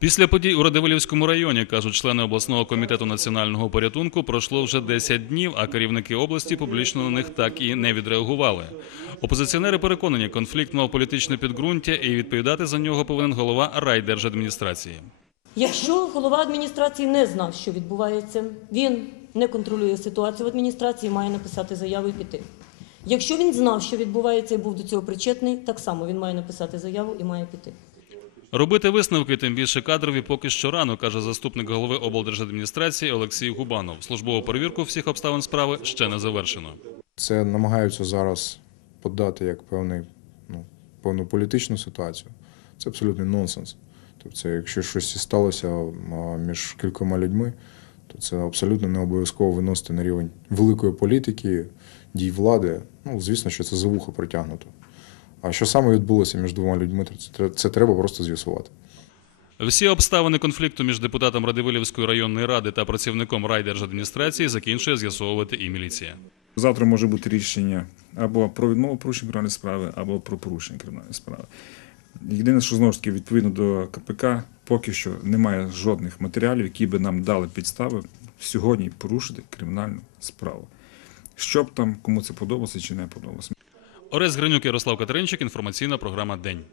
Після подій у Радивилівському районі, кажуть члени обласного комітету національного порятунку, пройшло вже 10 днів, а керівники області публічно на них так і не відреагували. Опозиціонери переконані, конфлікт мав політичне підґрунтя і відповідати за нього повинен голова райдержадміністрації. Якщо голова адміністрації не знав, що відбувається, він не контролює ситуацію в адміністрації, має написати заяву і піти. Якщо він знав, що відбувається і був до цього причетний, так само він має написати заяву і має піти. Робити висновки, тим більше кадрові, поки що рано, каже заступник голови облдержадміністрації Олексій Губанов. Службову перевірку всіх обставин справи ще не завершено. Це намагаються зараз подати як певний, ну, певну політичну ситуацію. Це абсолютний нонсенс. Тобто, якщо щось сталося між кількома людьми, то це абсолютно не обов'язково виносити на рівень великої політики, дій влади. Ну, звісно, що це за вухо притягнуто. А що саме відбулося між двома людьми, це, це треба просто з'ясувати. Всі обставини конфлікту між депутатом Радивилівської районної ради та працівником райдержадміністрації закінчує з'ясовувати і міліція. Завтра може бути рішення або про відмову порушення кримінальної справи, або про порушення кримінальної справи. Єдине, що знову ж таки відповідно до КПК, поки що немає жодних матеріалів, які би нам дали підстави сьогодні порушити кримінальну справу. Щоб там кому це подобалося чи не подобалося. Орес Гринюк, Ярослав Катеринчик, інформаційна програма День.